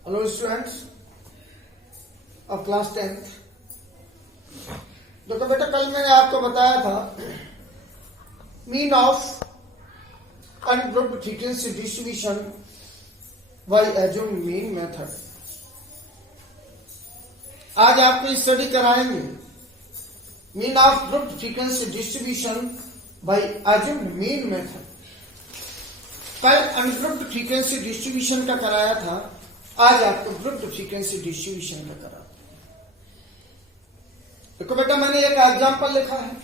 Hello students of class 10th। देखो बेटा, कल मैंने आपको बताया था mean of ungrouped frequency distribution by assumed mean method. आज आपको स्टडी कराएंगे mean of grouped frequency distribution by assumed mean method. कल अनग्रुप्ड फ्रीक्वेंसी डिस्ट्रीब्यूशन का कराया था, आज आपको ग्रुप्ड फ्रीक्वेंसी डिस्ट्रीब्यूशन का करा। देखो बेटा, मैंने एक एग्जांपल लिखा है,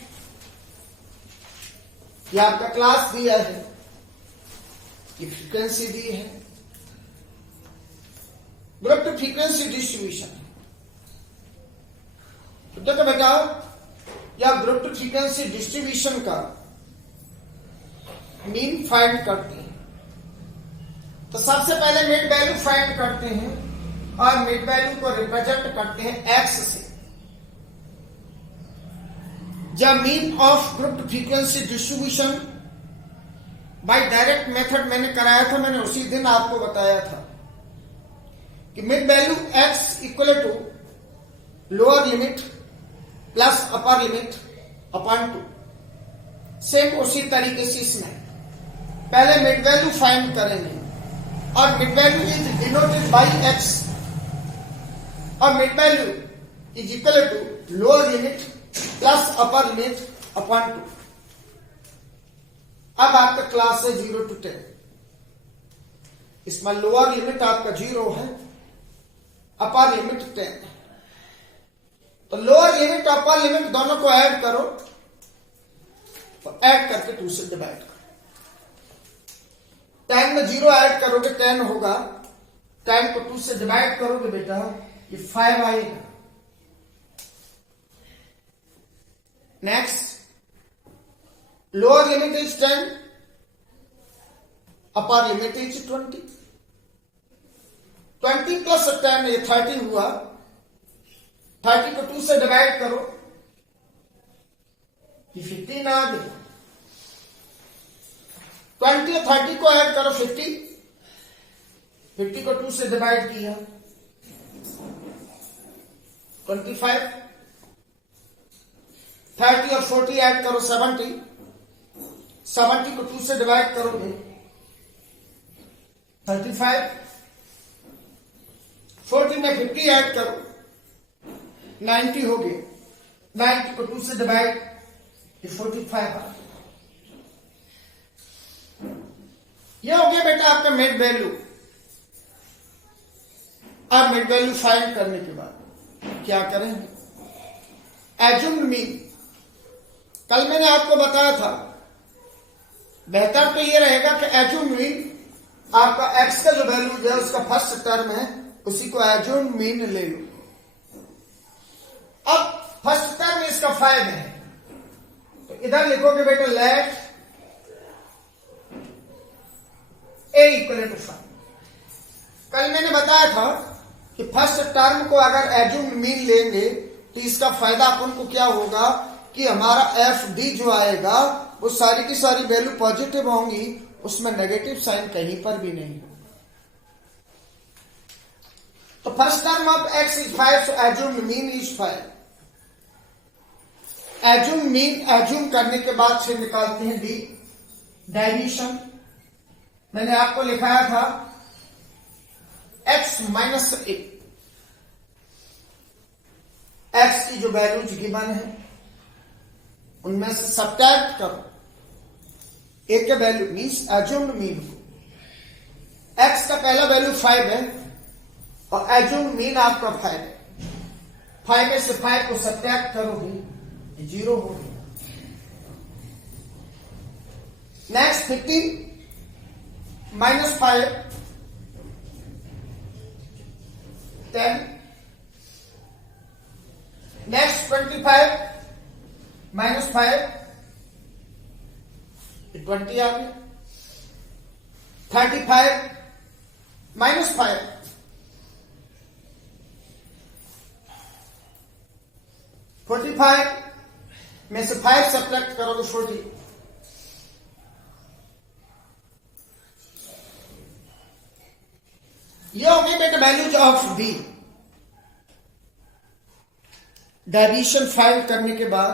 ये आपका क्लास दिया है, ये फ्रीक्वेंसी दी है, ग्रुप्ड फ्रीक्वेंसी डिस्ट्रीब्यूशन। तो देखो बेटा, या ग्रुप्ड फ्रीक्वेंसी डिस्ट्रीब्यूशन का मीन फाइंड करते हैं। तो सबसे पहले मिड वैल्यू फाइंड करते हैं और मिड वैल्यू को रिप्रेजेंट करते हैं एक्स से। जब mean of grouped frequency distribution bye direct method मैंने कराया था, मैंने उसी दिन आपको बताया था कि mid value x equal to lower limit plus upper limit upon 2। Same उसी तरीके से इसमें पहले मिड वैल्यू फाइंड करेंगे और mid value is denoted by x और mid value is equal to lower limit plus upper limit upon 2। अब आपका क्लास है 0 to 10। इसमें लोअर लिमिट आपका 0 है, अपर लिमिट 10 है। तो लोअर लिमिट अपर लिमिट दोनों को ऐड करो, तो ऐड करके 2 से डिवाइड करो। 10 में 0 ऐड करोगे 10 होगा, 10 को 2 से डिवाइड करोगे बेटा ये 5 आएगा। Next, lower limit is 10, upper limit is 20। 20 plus 10 ये 30 हुआ, 30 को 2 से डिवाइड करो ये 15 आ गया। 20 और 30 को ऐड करो 50, 50 को 2 से डिवाइड किया 25, 30 और 40 ऐड करो 70, 70 को 2 से डिवाइड करोगे 35, 40 में 50 ऐड करो 90 हो गए, 90 को 2 से डिवाइड 45 आ गया। ये हो गया बेटा आपका मिड वैल्यू। अब मिड वैल्यू फाइंड करने के बाद क्या करेंगे? Assumed mean. कल मैंने आपको बताया था बेहतर तो ये रहेगा कि एज्यूम्ड मीन आपका एक्स का जो वैल्यू है उसका फर्स्ट टर्म है, उसी को एज्यूम्ड मीन ले लो। अब फर्स्ट टर्म इसका 5 है, तो इधर लिखोगे बेटा लेट A इक्वल टू 5। कल मैंने बताया था कि फर्स्ट टर्म को अगर एज्यूम्ड मीन लेंगे तो इसका फायदा अपन को क्या होगा कि हमारा एफ डी जो आएगा वो सारी की सारी वैल्यू पॉजिटिव होंगी, उसमें नेगेटिव साइन कहीं पर भी नहीं होगा। तो first term of x is 5, so assumed mean is 5। Assumed mean assume करने के बाद फिर निकालते हैं डी डेविएशन। मैंने आपको लिखाया था x माइनस ए, एक्स की जो वैल्यूज गिवन है उनमें से सब्ट्रैक्ट करो ए के वैल्यू मीन्स एज्यूम्ड मीन को। एक्स का पहला वैल्यू 5 है और एज्यूम्ड मीन आपका 5 है। 5 में से 5 को सब्ट्रैक्ट करोगे 0 हो गया। Next 15 minus 5 10। नेक्स्ट 25 माइनस 5 20 आ गया। 35 माइनस 5 45 में से 5 सब्ट्रैक्ट करोगे 40। ये हो गई बेटा values of D. Deviation find करने के बाद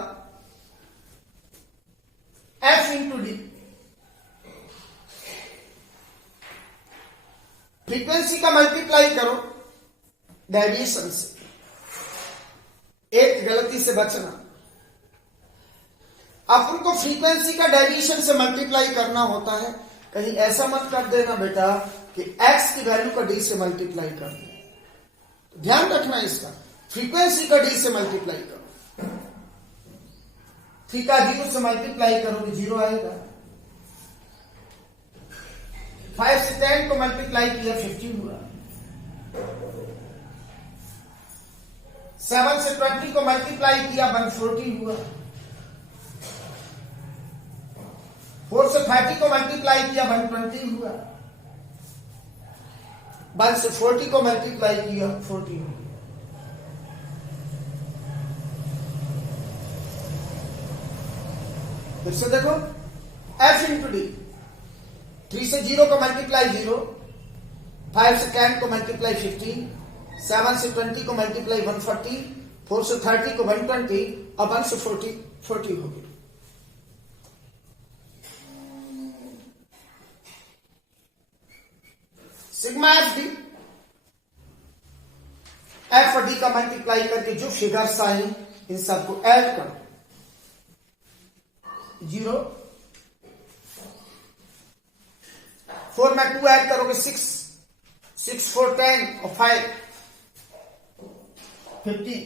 एफ इंटू डी, फ्रीक्वेंसी का मल्टीप्लाई करो डेविएशन से, एक गलती से बचना। अपन को फ्रीक्वेंसी का डेविएशन से मल्टीप्लाई करना होता है, कहीं ऐसा मत कर देना बेटा कि x की वैल्यू का d से मल्टीप्लाई कर दे, तो ध्यान रखना इसका, फ्रीक्वेंसी का d से मल्टीप्लाई करो। थी का 0 से मल्टीप्लाई करोगे 0 आएगा, 5 से 10 को मल्टीप्लाई किया 50 हुआ, 7 से 20 को मल्टीप्लाई किया 140 हुआ, 4 से 30 को मल्टीप्लाई किया 120 हुआ, 1 से 40 को मल्टीप्लाई किया 40 हुआ। फिर से देखो f इंटू डी, 3 से 0 को मल्टीप्लाई 0, 5 से 10 को मल्टीप्लाई 15, 7 से 20 को मल्टीप्लाई 140, 4 से 30 को 120 और 1 से 40 हो गई। सिग्मा एफ डी, एफ और डी का मल्टीप्लाई करके जो फिगर्स आए इन सबको ऐड करो, 0, 4 में 2 ऐड करोगे 6, 6 4 10 और 5 15,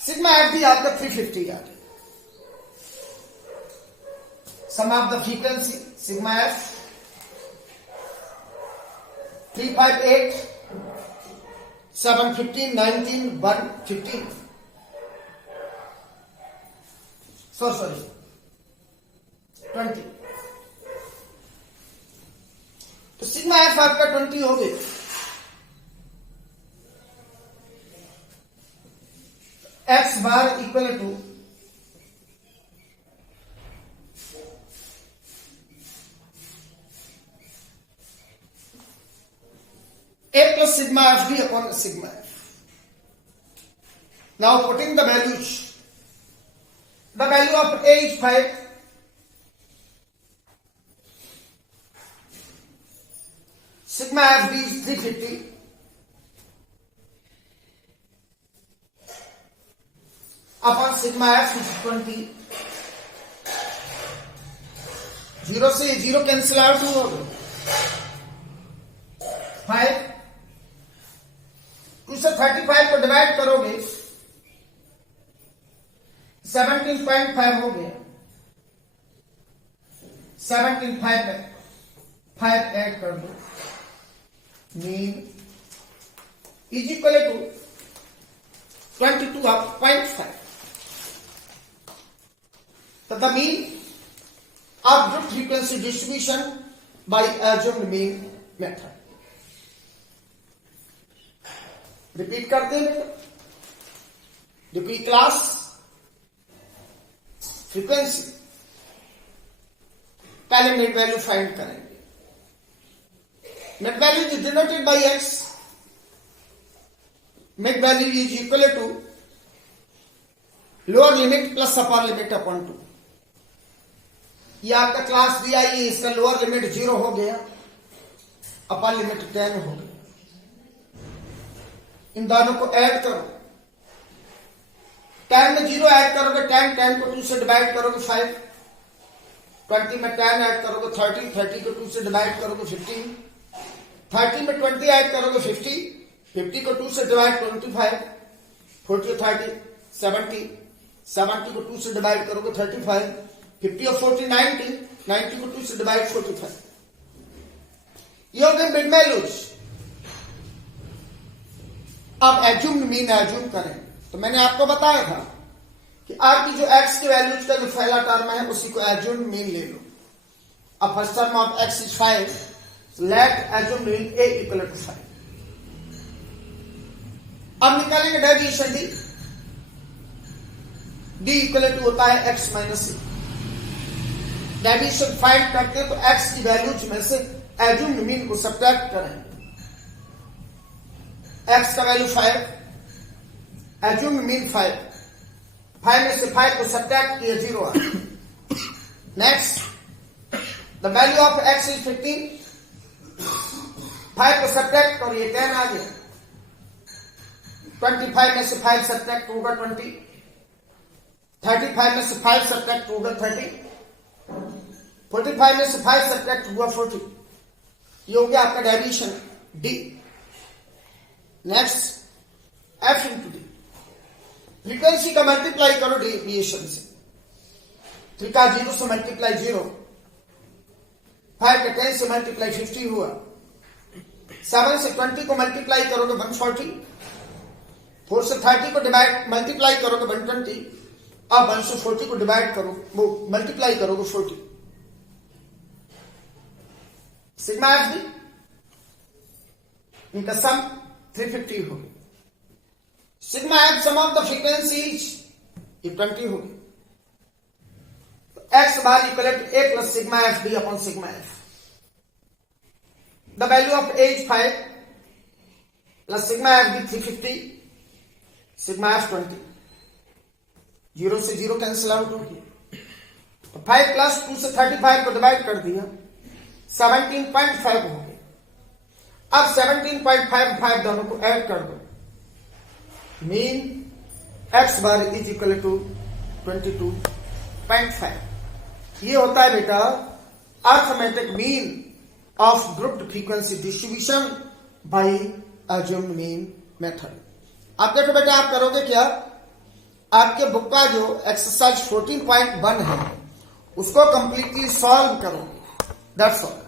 सिग्मा एफ डी आपका 350 आ गया। Sum of the frequency sigma f 358 715 19 115, sorry 20, तो सिग्मा एफ आपका 20 हो गया। X bar equal to a plus sigma f d upon sigma f. Now putting the values, the value of a is 5, sigma f d is 350, upon sigma f is 20, 0 से 0 cancel out होगा, 5, 2 से 35 को divide करोगे 17.5 हो गया, 17.5 में 5 add कर दो, मीन इज इक्वल टू 22.5। तो the mean of group frequency distribution by assumed mean method. Repeat करते हैं, रिपीट क्लास फ्रीक्वेंसी, पहले मिड वैल्यू फाइंड करेंगे। Mid value is denoted by x, mid value is equal to lower limit plus upper limit upon 2। ये आपका class दिया, ये इसका lower limit 0 हो गया, अपर लिमिट 10 हो गया। इन दोनों को ऐड करो, 10 में 0 ऐड करोगे 10, 10 को 2 से डिवाइड करोगे 5, 20 में 10 ऐड करोगे 30, 30 को 2 से डिवाइड करोगे 15, 30 में 20 ऐड करोगे 50, 50 को 2 से डिवाइड 25, 40 30 70, 70 को 2 से डिवाइड करोगे 35, 50 और 40 90, 90 को 2 से डिवाइड 45। ये हो गए मिड वैल्यूज। अब एज्यूम्ड मीन एज्यूम करें, तो मैंने आपको बताया था कि आपकी जो x की वैल्यूज का जो पहला टर्म है उसी को एज्यूम्ड मीन ले लो। अब first term of x is 5, let assumed mean a equal to 5। अब निकालेंगे deviation d, d equal to होता है x minus c. Deviation find करते हैं तो x की वैल्यूज में से एज्यूम्ड मीन को सब्ट्रैक्ट करेंगे। x का वैल्यू 5, एज्यूम्ड मीन 5, 5 में से 5 को सब्ट्रैक्ट किया 0 आ। Next, the value of x is 15, 5 को सब्ट्रैक्ट करिए 10 आ गया। 25 में से 5 सब्ट्रैक्ट होगा 20, 35 में से 5 सब्ट्रैक्ट होगा 30, 45 में से 5 सब्ट्रैक्ट हुआ 40। ये हो गया आपका deviation D. Next, F into D, frequency का मल्टीप्लाई करो डेविएशन से। 3 का 0 से मल्टीप्लाई 0, 5 के 10 से मल्टीप्लाई 50 हुआ। 7 से 20 को मल्टीप्लाई करोगे 140, 4 से 30 को डिवाइड मल्टीप्लाई करोगे 120, अब 1 से 40 को डिवाइड करो, वो मल्टीप्लाई करोगे 40। सिग्मा एफ डी, इनका सम 350 होगी। Sigma f sum of the frequencies ये 20 होगी। X bar equal to a plus sigma f d upon sigma f. The value of a is 5 plus sigma f d 350, sigma f 20। 0 से 0 cancel out हो गया। तो 5 plus 2 से 35 को divide कर दिया, 17.5 हो गया। अब 17.55 दोनों को ऐड कर दो, mean x bar is equal to 22.5। ये होता है बेटा arithmetic mean of grouped frequency distribution by assumed mean method. अब देखो बेटा, आप करोगे क्या, आपके बुक का जो एक्सरसाइज 14.1 है उसको कंप्लीटली सॉल्व करोगे, दैट्स ऑल।